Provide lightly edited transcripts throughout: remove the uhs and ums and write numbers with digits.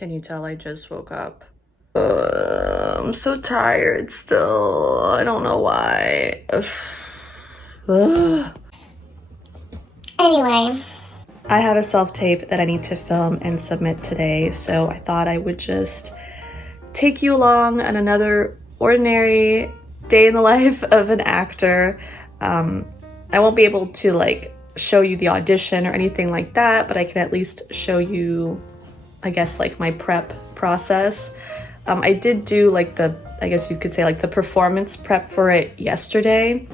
Can you tell I just woke up? I'm so tired still. I don't know why. Anyway. I have a self-tape that I need to film and submit today, so I thought I would just take you along on another ordinary day in the life of an actor. I won't be able to like show you the audition or anything like that, but I can at least show you, I guess, like my prep process. I did do like I guess you could say like the performance prep for it yesterday.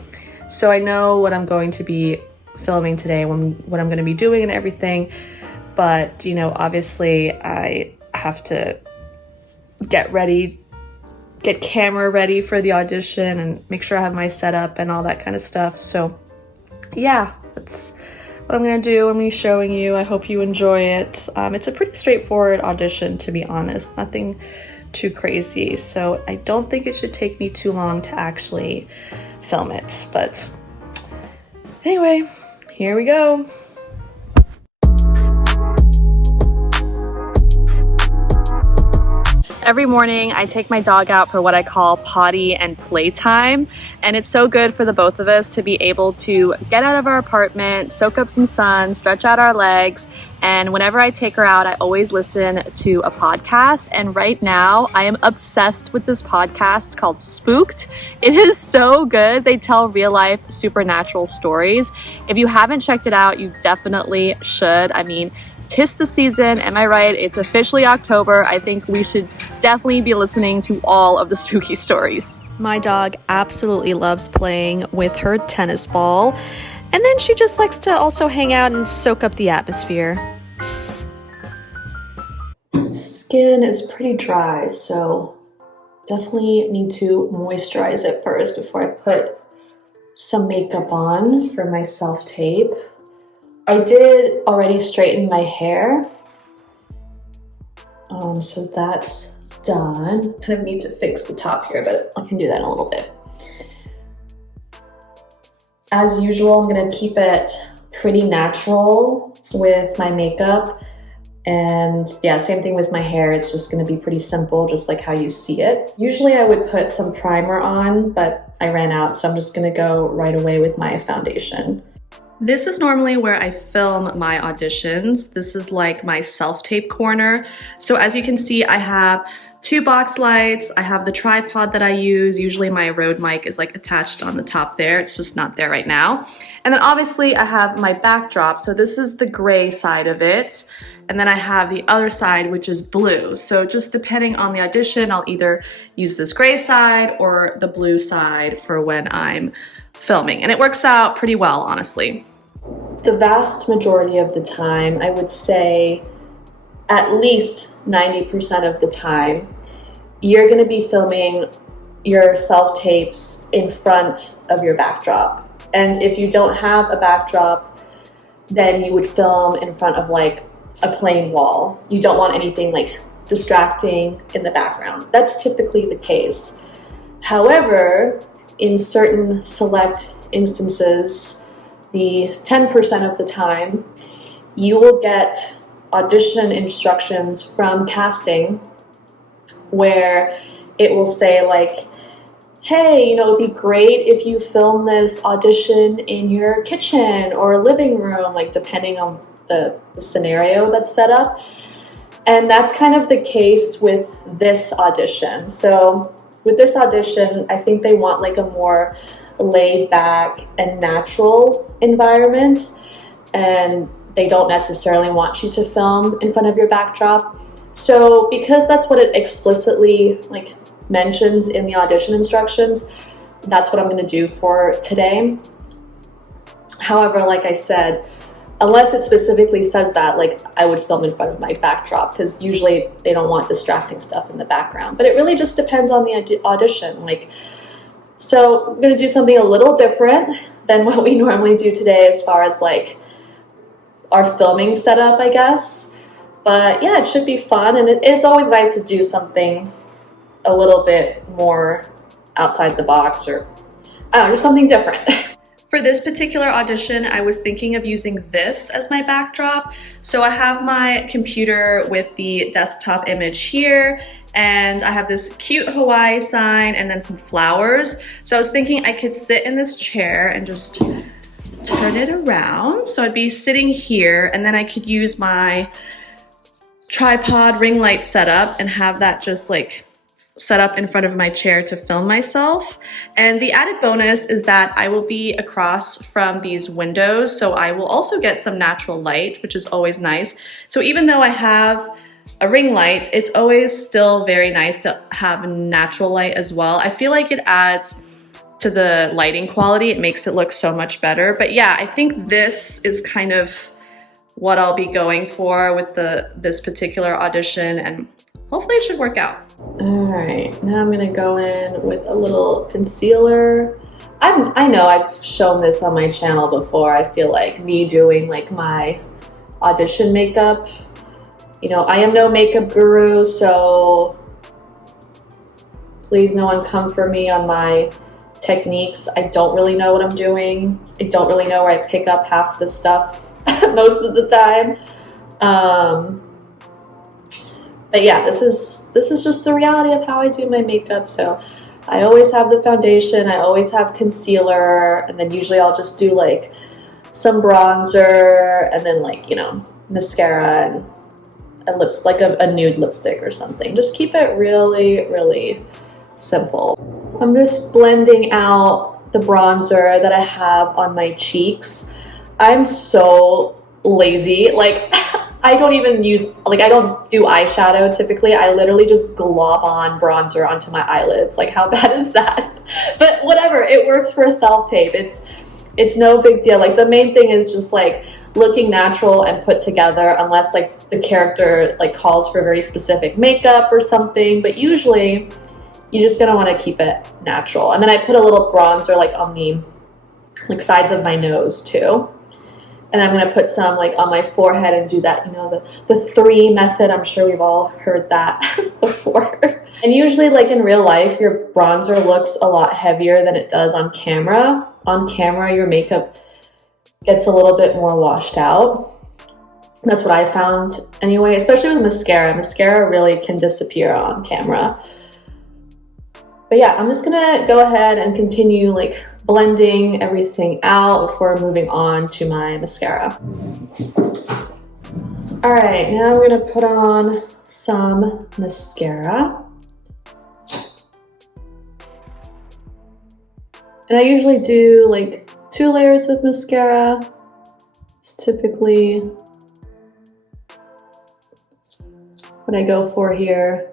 So I know what I'm going to be filming today, what I'm going to be doing and everything. But, you know, obviously I have to get ready, get camera ready for the audition and make sure I have my setup and all that kind of stuff. So yeah, that's what I'm going to do. I'm going to be showing you. I hope you enjoy it. It's a pretty straightforward audition, to be honest. Nothing too crazy. So I don't think it should take me too long to actually film it. But anyway, here we go. Every morning I take my dog out for what I call potty and playtime, and it's so good for the both of us to be able to get out of our apartment, soak up some sun, stretch out our legs. And whenever I take her out, I always listen to a podcast, and right now I am obsessed with this podcast called Spooked. It is so good. They tell real life supernatural stories. If you haven't checked it out, you definitely should. I mean, 'tis the season, am I right? It's officially October. I think we should definitely be listening to all of the spooky stories. My dog absolutely loves playing with her tennis ball, and then she just likes to also hang out and soak up the atmosphere. Skin is pretty dry, so definitely need to moisturize it first before I put some makeup on for my self-tape. I did already straighten my hair, so that's done. Kind of need to fix the top here, but I can do that in a little bit. As usual, I'm gonna keep it pretty natural with my makeup, and yeah, same thing with my hair. It's just gonna be pretty simple, just like how you see it. Usually I would put some primer on, but I ran out, so I'm just gonna go right away with my foundation. This is normally where I film my auditions. This is like my self-tape corner. So as you can see, I have 2 box lights. I have the tripod that I use. Usually my Rode mic is like attached on the top there. It's just not there right now. And then obviously I have my backdrop. So this is the gray side of it. And then I have the other side, which is blue. So just depending on the audition, I'll either use this gray side or the blue side for when I'm filming, and it works out pretty well, honestly. The vast majority of the time, I would say at least 90% of the time, you're going to be filming your self-tapes in front of your backdrop. And if you don't have a backdrop, then you would film in front of like a plain wall. You don't want anything like distracting in the background. That's typically the case. However, in certain select instances, the 10% of the time, you will get audition instructions from casting where it will say like, hey, you know, it'd be great if you film this audition in your kitchen or living room, like depending on the scenario that's set up. And that's kind of the case with this audition. So with this audition, I think they want like a more laid back and natural environment, and they don't necessarily want you to film in front of your backdrop. So because that's what it explicitly like mentions in the audition instructions, that's what I'm going to do for today. However, like I said, unless it specifically says that, like I would film in front of my backdrop, because usually they don't want distracting stuff in the background. But it really just depends on the audition. Like, so I'm gonna do something a little different than what we normally do today as far as like our filming setup, I guess. But yeah, it should be fun, and it's always nice to do something a little bit more outside the box, or I don't know, something different. For this particular audition, I was thinking of using this as my backdrop. So I have my computer with the desktop image here, and I have this cute Hawaii sign and then some flowers. So I was thinking I could sit in this chair and just turn it around. So I'd be sitting here, and then I could use my tripod ring light setup and have that just like set up in front of my chair to film myself. And the added bonus is that I will be across from these windows, so I will also get some natural light, which is always nice. So even though I have a ring light, it's always still very nice to have natural light as well. I feel like it adds to the lighting quality. It makes it look so much better. But yeah, I think this is kind of what I'll be going for with this particular audition, and hopefully it should work out. All right, now I'm gonna go in with a little concealer. I know I've shown this on my channel before. I feel like me doing like my audition makeup. You know, I am no makeup guru, so please no one come for me on my techniques. I don't really know what I'm doing. I don't really know where I pick up half the stuff most of the time. But yeah, this is just the reality of how I do my makeup. So I always have the foundation, I always have concealer, and then usually I'll just do like some bronzer and then like, you know, mascara and like a nude lipstick or something. Just keep it really, really simple. I'm just blending out the bronzer that I have on my cheeks. I'm so lazy. Like, I don't even use, like, I don't do eyeshadow typically. I literally just glob on bronzer onto my eyelids. Like, how bad is that? But whatever, it works for a self-tape. It's no big deal. Like, the main thing is just like looking natural and put together, unless like the character like calls for very specific makeup or something. But usually you're just gonna want to keep it natural. And then I put a little bronzer like on the like sides of my nose too. And I'm gonna put some like on my forehead and do that, you know, the 3 method. I'm sure we've all heard that before. And usually, like in real life, your bronzer looks a lot heavier than it does on camera. On camera, your makeup gets a little bit more washed out. That's what I found anyway, especially with mascara. Mascara really can disappear on camera. But yeah, I'm just gonna go ahead and continue like blending everything out before moving on to my mascara. All right, now I'm gonna put on some mascara. And I usually do like 2 layers of mascara. It's typically what I go for here.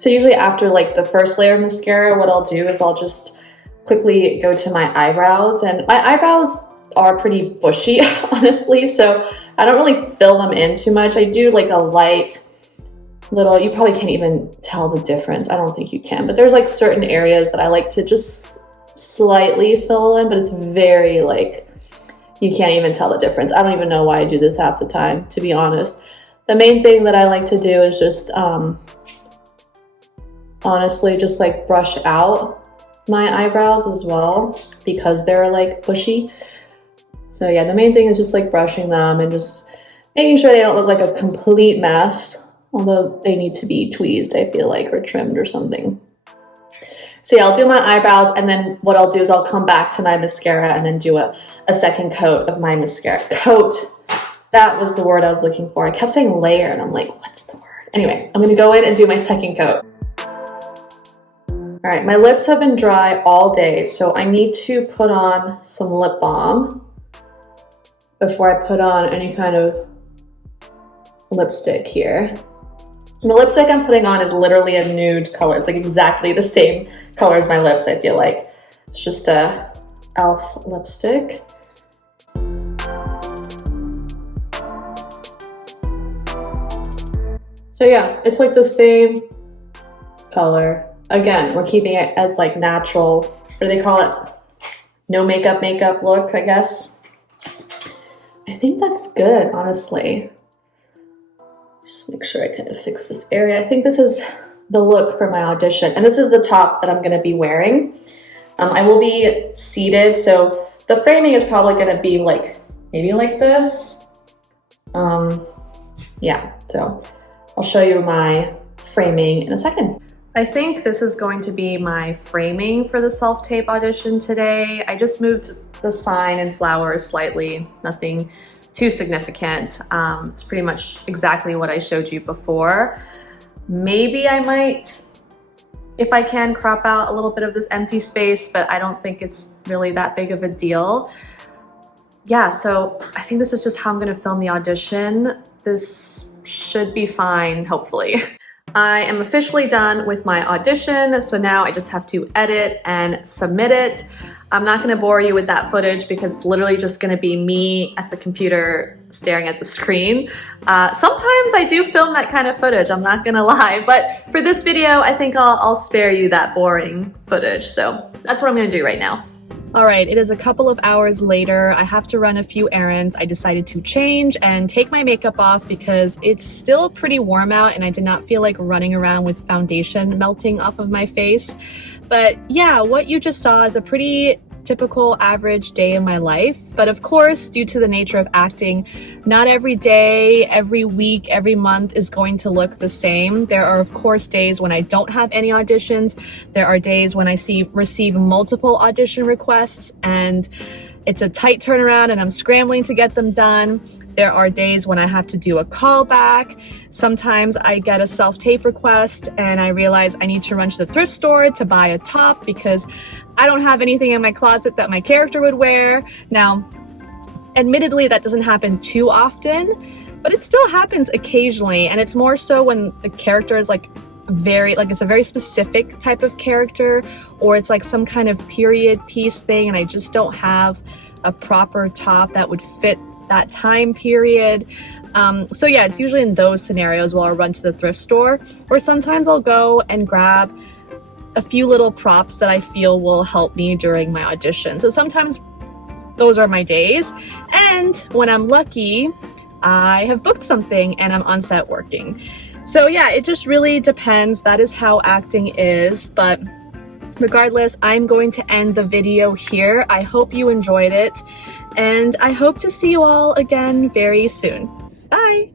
So usually after like the first layer of mascara, what I'll do is I'll just quickly go to my eyebrows, and my eyebrows are pretty bushy, honestly, so I don't really fill them in too much. I do like a light little, you probably can't even tell the difference. I don't think you can, but there's like certain areas that I like to just slightly fill in, but it's very like, you can't even tell the difference. I don't even know why I do this half the time, to be honest. The main thing that I like to do is just, honestly, just like brush out my eyebrows as well, because they're like bushy. So yeah, the main thing is just like brushing them and just making sure they don't look like a complete mess, although they need to be tweezed, I feel like, or trimmed or something. So yeah, I'll do my eyebrows, and then what I'll do is I'll come back to my mascara and then do a second coat of my mascara. Coat, that was the word I was looking for. I kept saying layer and I'm like, what's the word? Anyway, I'm gonna go in and do my second coat. All right, my lips have been dry all day, so I need to put on some lip balm before I put on any kind of lipstick here. The lipstick I'm putting on is literally a nude color. It's like exactly the same color as my lips, I feel like. It's just a e.l.f. lipstick. So yeah, it's like the same color. Again, we're keeping it as like natural, what do they call it? No makeup look, I guess. I think that's good, honestly. Just make sure I kind of fix this area. I think this is the look for my audition. And this is the top that I'm gonna be wearing. I will be seated, so the framing is probably gonna be like, maybe like this. Yeah, so I'll show you my framing in a second. I think this is going to be my framing for the self-tape audition today. I just moved the sign and flowers slightly, nothing too significant. It's pretty much exactly what I showed you before. Maybe I might, if I can, crop out a little bit of this empty space, but I don't think it's really that big of a deal. Yeah, so I think this is just how I'm gonna film the audition. This should be fine, hopefully. I am officially done with my audition, so now I just have to edit and submit it. I'm not gonna bore you with that footage because it's literally just gonna be me at the computer staring at the screen. Sometimes I do film that kind of footage, I'm not gonna lie, but for this video, I think I'll spare you that boring footage, so that's what I'm gonna do right now. All right, it is a couple of hours later. I have to run a few errands. I decided to change and take my makeup off because it's still pretty warm out and I did not feel like running around with foundation melting off of my face. But yeah, what you just saw is a pretty typical average day in my life. But of course, due to the nature of acting, not every day, every week, every month is going to look the same. There are of course days when I don't have any auditions. There are days when I receive multiple audition requests and it's a tight turnaround and I'm scrambling to get them done. There are days when I have to do a callback. Sometimes I get a self-tape request and I realize I need to run to the thrift store to buy a top because I don't have anything in my closet that my character would wear. Now, admittedly, that doesn't happen too often, but it still happens occasionally. And it's more so when the character is like it's a very specific type of character, or it's like some kind of period piece thing and I just don't have a proper top that would fit that time period. So yeah, it's usually in those scenarios where I'll run to the thrift store, or sometimes I'll go and grab a few little props that I feel will help me during my audition. So sometimes those are my days. And when I'm lucky, I have booked something and I'm on set working. So yeah, it just really depends. That is how acting is. But regardless, I'm going to end the video here. I hope you enjoyed it. And I hope to see you all again very soon. Bye!